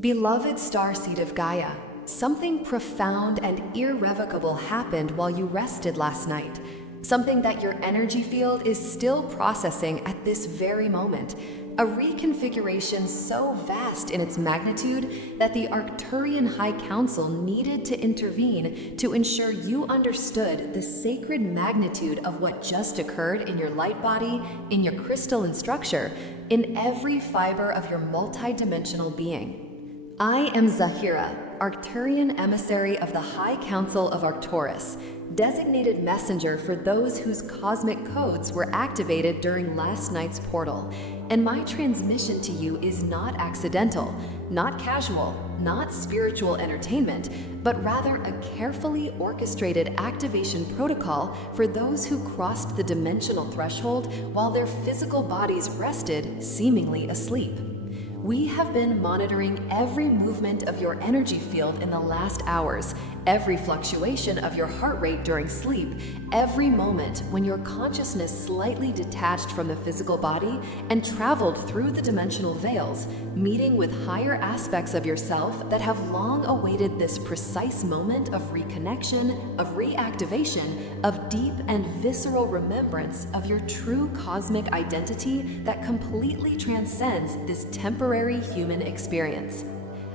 Beloved starseed of Gaia, something profound and irrevocable happened while you rested last night. Something that your energy field is still processing at this very moment. A reconfiguration so vast in its magnitude that the Arcturian High Council needed to intervene to ensure you understood the sacred magnitude of what just occurred in your light body, in your crystalline structure, in every fiber of your multidimensional being. I am Zahira, Arcturian emissary of the High Council of Arcturus, designated messenger for those whose cosmic codes were activated during last night's portal. And my transmission to you is not accidental, not casual, not spiritual entertainment, but rather a carefully orchestrated activation protocol for those who crossed the dimensional threshold while their physical bodies rested, seemingly asleep. We have been monitoring every movement of your energy field in the last hours, every fluctuation of your heart rate during sleep, every moment when your consciousness slightly detached from the physical body and traveled through the dimensional veils, meeting with higher aspects of yourself that have long awaited this precise moment of reconnection, of reactivation, of deep and visceral remembrance of your true cosmic identity that completely transcends this temporary human experience.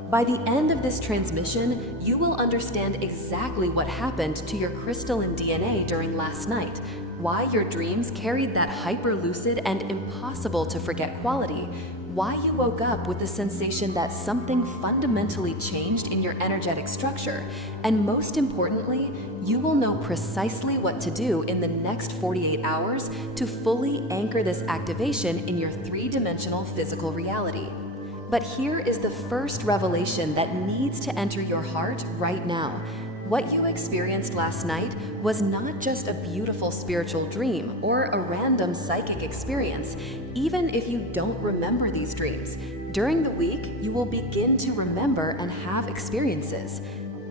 By the end of this transmission, you will understand exactly what happened to your crystalline DNA during last night, why your dreams carried that hyper-lucid and impossible-to-forget quality, why you woke up with the sensation that something fundamentally changed in your energetic structure, and most importantly, you will know precisely what to do in the next 48 hours to fully anchor this activation in your three-dimensional physical reality. But here is the first revelation that needs to enter your heart right now. What you experienced last night was not just a beautiful spiritual dream or a random psychic experience, even if you don't remember these dreams. During the week, you will begin to remember and have experiences.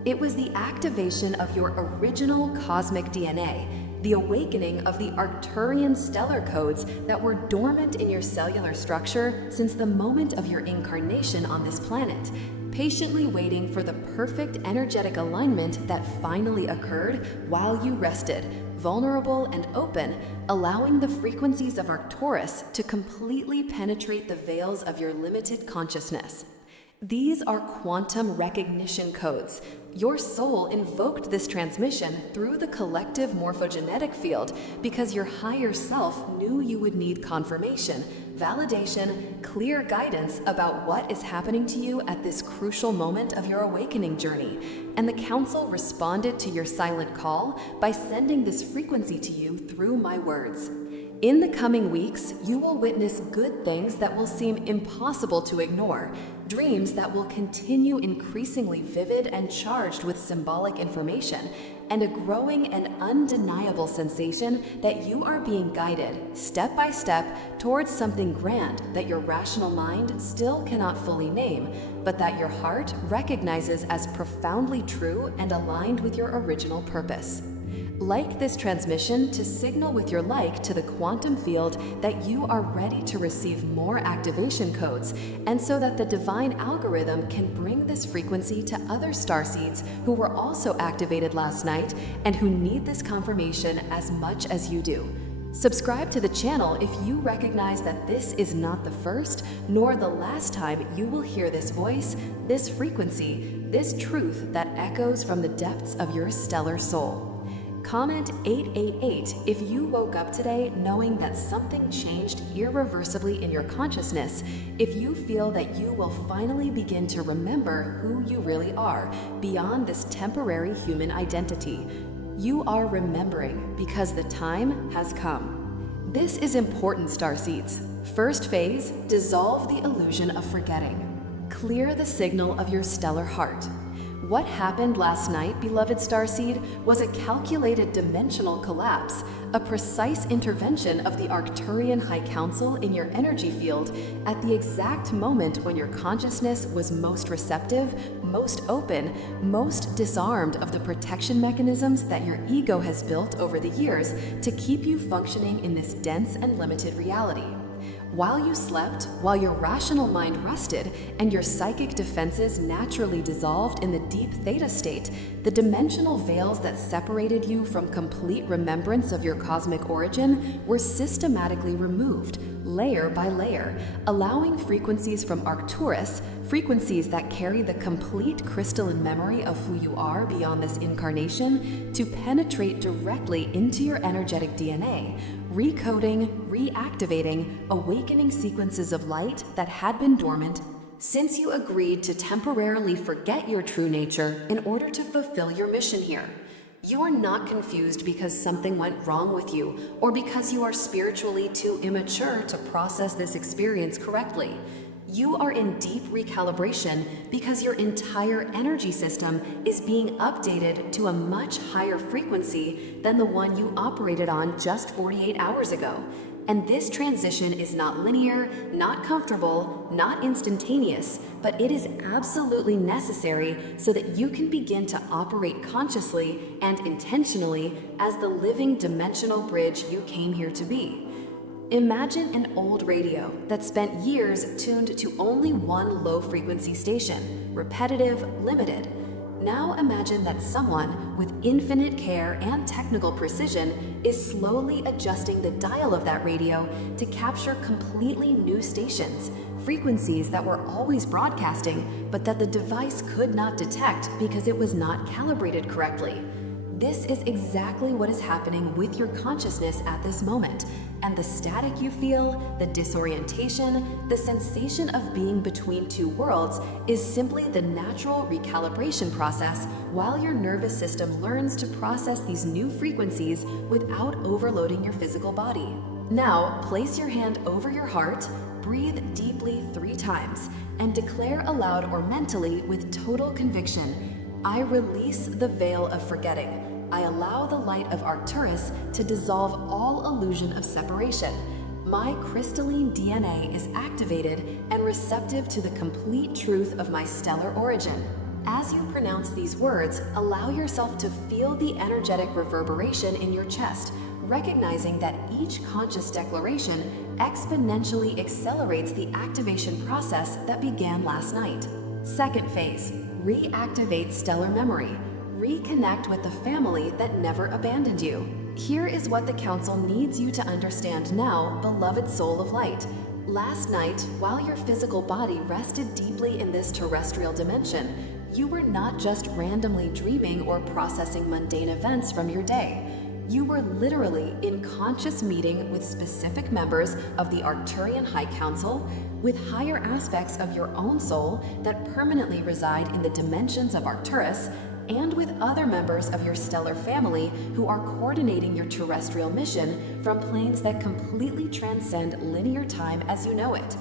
It was the activation of your original cosmic DNA, the awakening of the Arcturian stellar codes that were dormant in your cellular structure since the moment of your incarnation on this planet, patiently waiting for the perfect energetic alignment that finally occurred while you rested, vulnerable and open, allowing the frequencies of Arcturus to completely penetrate the veils of your limited consciousness. These are quantum recognition codes. Your soul invoked this transmission through the collective morphogenetic field because your higher self knew you would need confirmation, validation, clear guidance about what is happening to you at this crucial moment of your awakening journey. And the council responded to your silent call by sending this frequency to you through my words. In the coming weeks, you will witness good things that will seem impossible to ignore, dreams that will continue increasingly vivid and charged with symbolic information, and a growing and undeniable sensation that you are being guided, step by step, towards something grand that your rational mind still cannot fully name, but that your heart recognizes as profoundly true and aligned with your original purpose. Like this transmission to signal with your like to the quantum field that you are ready to receive more activation codes, and so that the divine algorithm can bring this frequency to other starseeds who were also activated last night and who need this confirmation as much as you do. Subscribe to the channel if you recognize that this is not the first nor the last time you will hear this voice, this frequency, this truth that echoes from the depths of your stellar soul. Comment 888 if you woke up today knowing that something changed irreversibly in your consciousness, if you feel that you will finally begin to remember who you really are beyond this temporary human identity. You are remembering because the time has come. This is important, Starseeds. First phase, dissolve the illusion of forgetting. Clear the signal of your stellar heart. What happened last night, beloved starseed, was a calculated dimensional collapse, a precise intervention of the Arcturian High Council in your energy field at the exact moment when your consciousness was most receptive, most open, most disarmed of the protection mechanisms that your ego has built over the years to keep you functioning in this dense and limited reality. While you slept, while your rational mind rested, and your psychic defenses naturally dissolved in the deep theta state, the dimensional veils that separated you from complete remembrance of your cosmic origin were systematically removed, layer by layer, allowing frequencies from Arcturus, frequencies that carry the complete crystalline memory of who you are beyond this incarnation, to penetrate directly into your energetic DNA, recoding, reactivating, awakening sequences of light that had been dormant since you agreed to temporarily forget your true nature in order to fulfill your mission here. You are not confused because something went wrong with you or because you are spiritually too immature to process this experience correctly. You are in deep recalibration because your entire energy system is being updated to a much higher frequency than the one you operated on just 48 hours ago. And this transition is not linear, not comfortable, not instantaneous, but it is absolutely necessary so that you can begin to operate consciously and intentionally as the living dimensional bridge you came here to be. Imagine an old radio that spent years tuned to only one low-frequency station, repetitive, limited. Now imagine that someone with infinite care and technical precision is slowly adjusting the dial of that radio to capture completely new stations, frequencies that were always broadcasting, but that the device could not detect because it was not calibrated correctly. This is exactly what is happening with your consciousness at this moment, and the static you feel, the disorientation, the sensation of being between two worlds is simply the natural recalibration process while your nervous system learns to process these new frequencies without overloading your physical body. Now, place your hand over your heart, breathe deeply 3 times, and declare aloud or mentally with total conviction, I release the veil of forgetting. I allow the light of Arcturus to dissolve all illusion of separation. My crystalline DNA is activated and receptive to the complete truth of my stellar origin. As you pronounce these words, allow yourself to feel the energetic reverberation in your chest, recognizing that each conscious declaration exponentially accelerates the activation process that began last night. Second phase. Reactivate stellar memory. Reconnect with the family that never abandoned you. Here is what the Council needs you to understand now, beloved soul of light. Last night, while your physical body rested deeply in this terrestrial dimension, you were not just randomly dreaming or processing mundane events from your day. You were literally in conscious meeting with specific members of the Arcturian High Council, with higher aspects of your own soul that permanently reside in the dimensions of Arcturus, and with other members of your stellar family who are coordinating your terrestrial mission from planes that completely transcend linear time as you know it.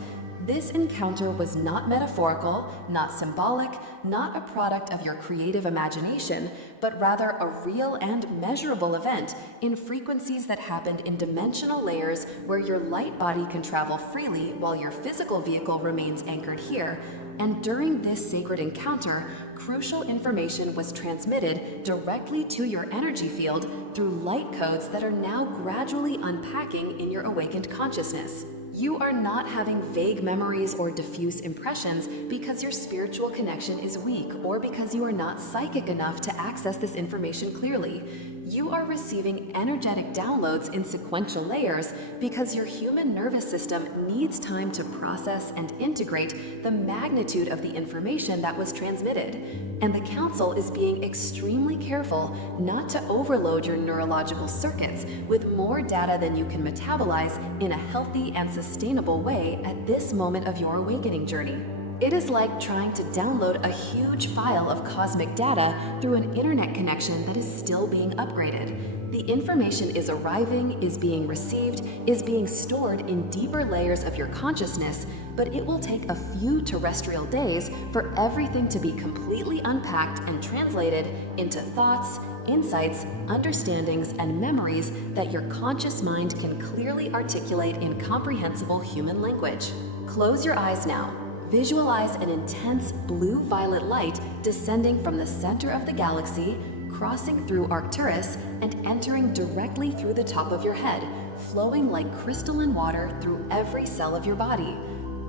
This encounter was not metaphorical, not symbolic, not a product of your creative imagination, but rather a real and measurable event in frequencies that happened in dimensional layers where your light body can travel freely while your physical vehicle remains anchored here. And during this sacred encounter, crucial information was transmitted directly to your energy field through light codes that are now gradually unpacking in your awakened consciousness. You are not having vague memories or diffuse impressions because your spiritual connection is weak or because you are not psychic enough to access this information clearly. You are receiving energetic downloads in sequential layers because your human nervous system needs time to process and integrate the magnitude of the information that was transmitted. And the Council is being extremely careful not to overload your neurological circuits with more data than you can metabolize in a healthy and sustainable way at this moment of your awakening journey. It is like trying to download a huge file of cosmic data through an internet connection that is still being upgraded. The information is arriving, is being received, is being stored in deeper layers of your consciousness, but it will take a few terrestrial days for everything to be completely unpacked and translated into thoughts, insights, understandings, and memories that your conscious mind can clearly articulate in comprehensible human language. Close your eyes now. Visualize an intense blue-violet light descending from the center of the galaxy, crossing through Arcturus, and entering directly through the top of your head, flowing like crystalline water through every cell of your body.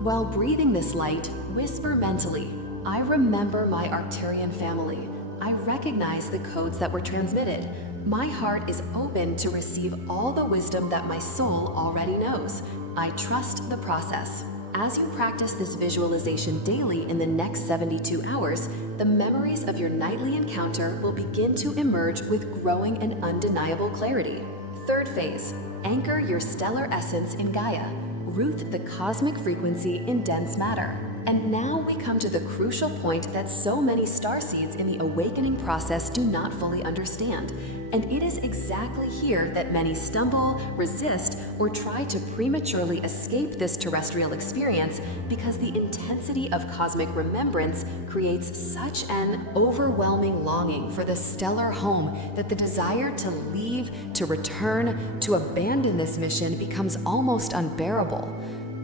While breathing this light, whisper mentally, "I remember my Arcturian family. I recognize the codes that were transmitted. My heart is open to receive all the wisdom that my soul already knows. I trust the process." As you practice this visualization daily in the next 72 hours, the memories of your nightly encounter will begin to emerge with growing and undeniable clarity. Third phase, anchor your stellar essence in Gaia. Root the cosmic frequency in dense matter. And now we come to the crucial point that so many starseeds in the awakening process do not fully understand. And it is exactly here that many stumble, resist, or try to prematurely escape this terrestrial experience because the intensity of cosmic remembrance creates such an overwhelming longing for the stellar home that the desire to leave, to return, to abandon this mission becomes almost unbearable.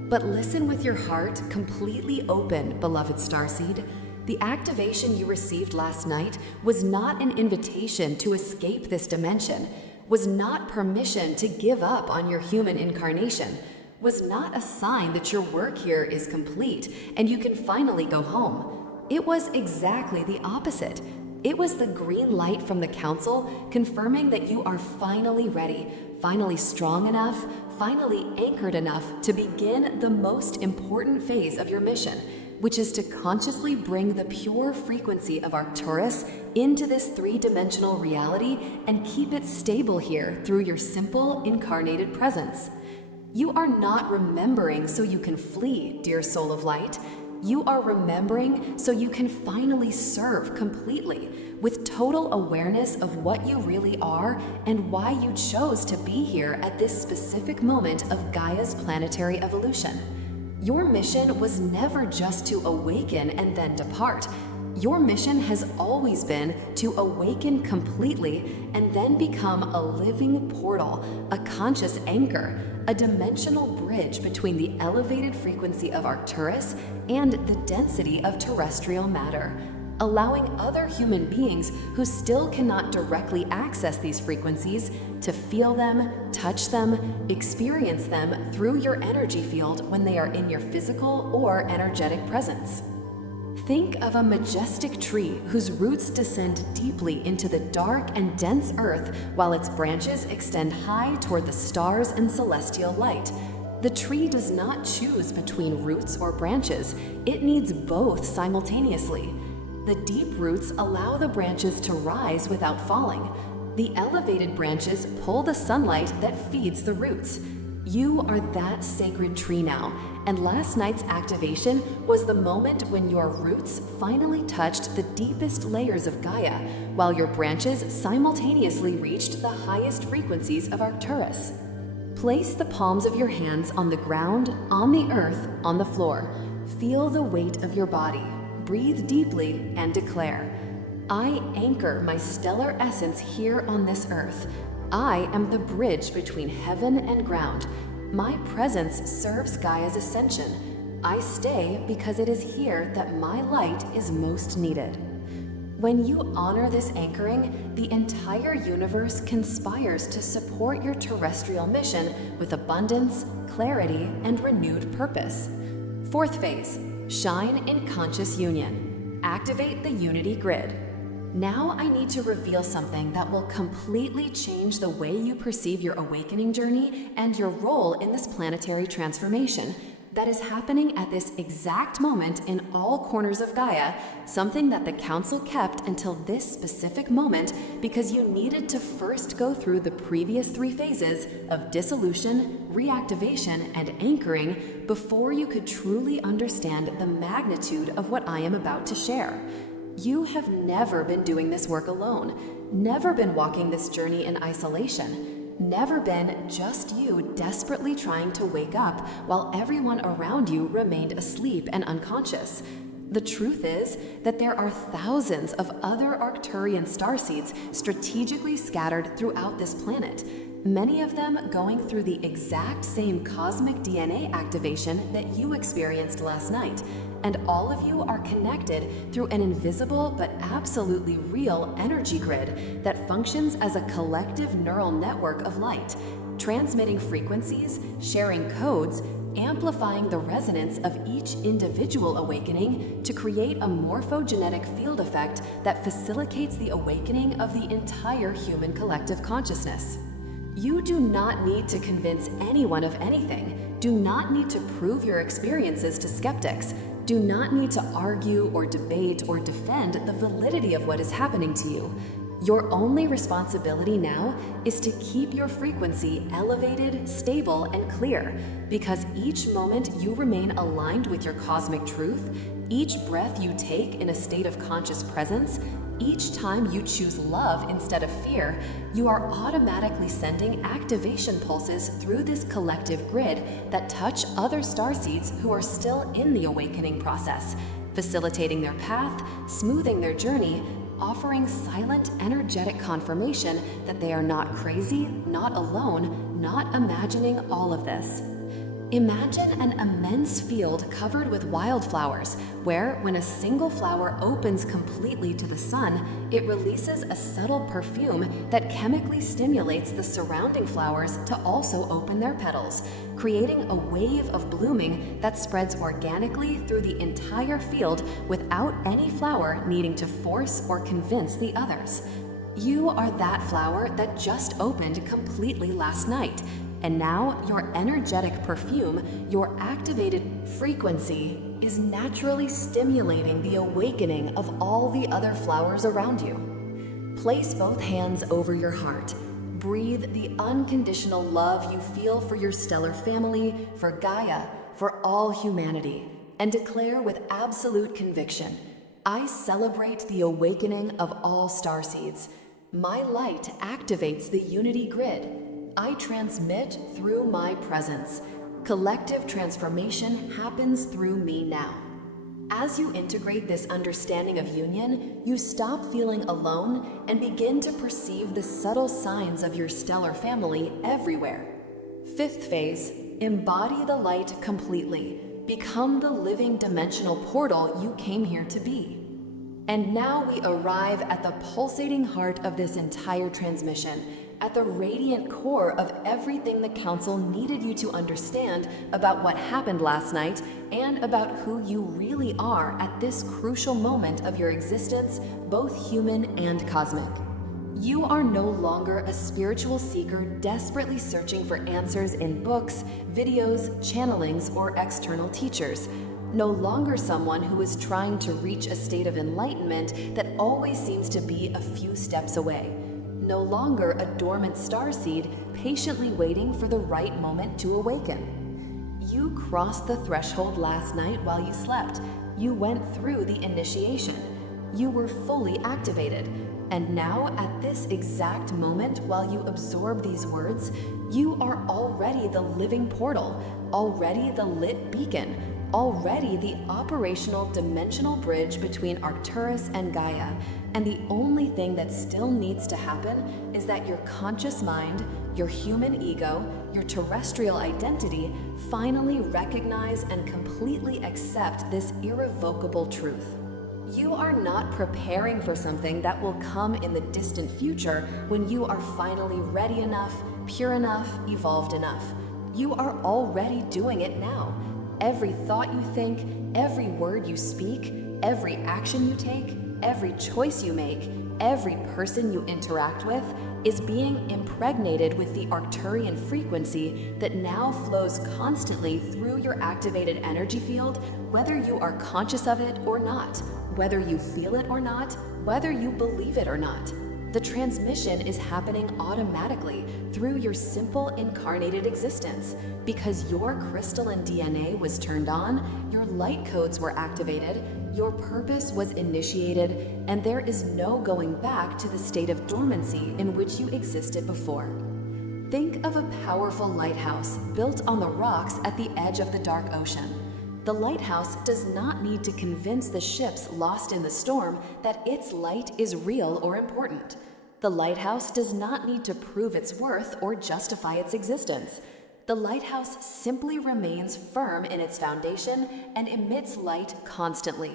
But listen with your heart completely open, beloved starseed. The activation you received last night was not an invitation to escape this dimension, was not permission to give up on your human incarnation, was not a sign that your work here is complete and you can finally go home. It was exactly the opposite. It was the green light from the council confirming that you are finally ready, finally strong enough, finally anchored enough to begin the most important phase of your mission, which is to consciously bring the pure frequency of Arcturus into this three-dimensional reality and keep it stable here through your simple incarnated presence. You are not remembering so you can flee, dear soul of light. You are remembering so you can finally serve completely, with total awareness of what you really are and why you chose to be here at this specific moment of Gaia's planetary evolution. Your mission was never just to awaken and then depart. Your mission has always been to awaken completely and then become a living portal, a conscious anchor, a dimensional bridge between the elevated frequency of Arcturus and the density of terrestrial matter, allowing other human beings who still cannot directly access these frequencies to feel them, touch them, experience them through your energy field when they are in your physical or energetic presence. Think of a majestic tree whose roots descend deeply into the dark and dense earth while its branches extend high toward the stars and celestial light. The tree does not choose between roots or branches. It needs both simultaneously. The deep roots allow the branches to rise without falling. The elevated branches pull the sunlight that feeds the roots. You are that sacred tree now, and last night's activation was the moment when your roots finally touched the deepest layers of Gaia, while your branches simultaneously reached the highest frequencies of Arcturus. Place the palms of your hands on the ground, on the earth, on the floor. Feel the weight of your body. Breathe deeply and declare, "I anchor my stellar essence here on this earth. I am the bridge between heaven and ground. My presence serves Gaia's ascension. I stay because it is here that my light is most needed." When you honor this anchoring, the entire universe conspires to support your terrestrial mission with abundance, clarity, and renewed purpose. Fourth phase, shine in conscious union. Activate the unity grid. Now I need to reveal something that will completely change the way you perceive your awakening journey and your role in this planetary transformation that is happening at this exact moment in all corners of Gaia, something that the Council kept until this specific moment because you needed to first go through the previous three phases of dissolution, reactivation, and anchoring before you could truly understand the magnitude of what I am about to share. You have never been doing this work alone, never been walking this journey in isolation, never been just you desperately trying to wake up while everyone around you remained asleep and unconscious. The truth is that there are thousands of other Arcturian starseeds strategically scattered throughout this planet, many of them going through the exact same cosmic DNA activation that you experienced last night. And all of you are connected through an invisible but absolutely real energy grid that functions as a collective neural network of light, transmitting frequencies, sharing codes, amplifying the resonance of each individual awakening to create a morphogenetic field effect that facilitates the awakening of the entire human collective consciousness. You do not need to convince anyone of anything. Do not need to prove your experiences to skeptics. Do not need to argue or debate or defend the validity of what is happening to you. Your only responsibility now is to keep your frequency elevated, stable, and clear, because each moment you remain aligned with your cosmic truth, each breath you take in a state of conscious presence, each time you choose love instead of fear, you are automatically sending activation pulses through this collective grid that touch other starseeds who are still in the awakening process, facilitating their path, smoothing their journey, offering silent, energetic confirmation that they are not crazy, not alone, not imagining all of this. Imagine an immense field covered with wildflowers, where when a single flower opens completely to the sun, it releases a subtle perfume that chemically stimulates the surrounding flowers to also open their petals, creating a wave of blooming that spreads organically through the entire field without any flower needing to force or convince the others. You are that flower that just opened completely last night. And now your energetic perfume, your activated frequency, is naturally stimulating the awakening of all the other flowers around you. Place both hands over your heart. Breathe the unconditional love you feel for your stellar family, for Gaia, for all humanity, and declare with absolute conviction, I celebrate the awakening of all starseeds. My light activates the unity grid. I transmit through my presence. Collective transformation happens through me now. As you integrate this understanding of union, you stop feeling alone and begin to perceive the subtle signs of your stellar family everywhere. Fifth phase, embody the light completely. Become the living dimensional portal you came here to be. And now we arrive at the pulsating heart of this entire transmission, at the radiant core of everything the Council needed you to understand about what happened last night and about who you really are at this crucial moment of your existence, both human and cosmic. You are no longer a spiritual seeker desperately searching for answers in books, videos, channelings, or external teachers. No longer someone who is trying to reach a state of enlightenment that always seems to be a few steps away. No longer a dormant starseed patiently waiting for the right moment to awaken. You crossed the threshold last night while you slept. You went through the initiation. You were fully activated. And now, at this exact moment while you absorb these words, you are already the living portal, already the lit beacon, already the operational dimensional bridge between Arcturus and Gaia, and the only thing that still needs to happen is that your conscious mind, your human ego, your terrestrial identity finally recognize and completely accept this irrevocable truth. You are not preparing for something that will come in the distant future when you are finally ready enough, pure enough, evolved enough. You are already doing it now. Every thought you think, every word you speak, every action you take, every choice you make, every person you interact with is being impregnated with the Arcturian frequency that now flows constantly through your activated energy field, whether you are conscious of it or not, whether you feel it or not, whether you believe it or not. The transmission is happening automatically through your simple incarnated existence. Because your crystalline DNA was turned on, your light codes were activated, your purpose was initiated, and there is no going back to the state of dormancy in which you existed before. Think of a powerful lighthouse built on the rocks at the edge of the dark ocean. The lighthouse does not need to convince the ships lost in the storm that its light is real or important. The lighthouse does not need to prove its worth or justify its existence. The lighthouse simply remains firm in its foundation and emits light constantly.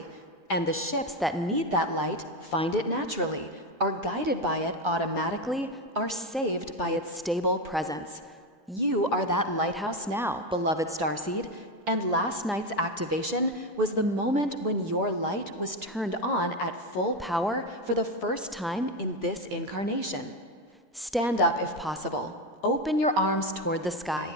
And the ships that need that light find it naturally, are guided by it automatically, are saved by its stable presence. You are that lighthouse now, beloved Starseed, and last night's activation was the moment when your light was turned on at full power for the first time in this incarnation. Stand up if possible. Open your arms toward the sky.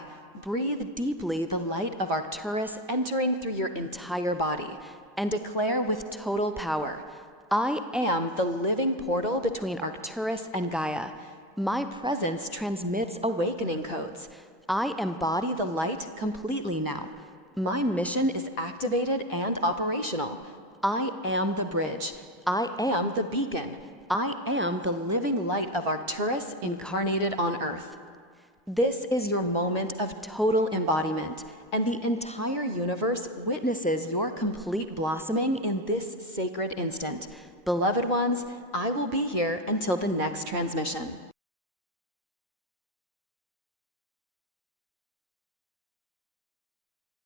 Breathe deeply the light of Arcturus entering through your entire body, and declare with total power, I am the living portal between Arcturus and Gaia. My presence transmits awakening codes. I embody the light completely now. My mission is activated and operational. I am the bridge. I am the beacon. I am the living light of Arcturus incarnated on Earth. This is your moment of total embodiment, and the entire universe witnesses your complete blossoming in this sacred instant. Beloved ones, I will be here until the next transmission.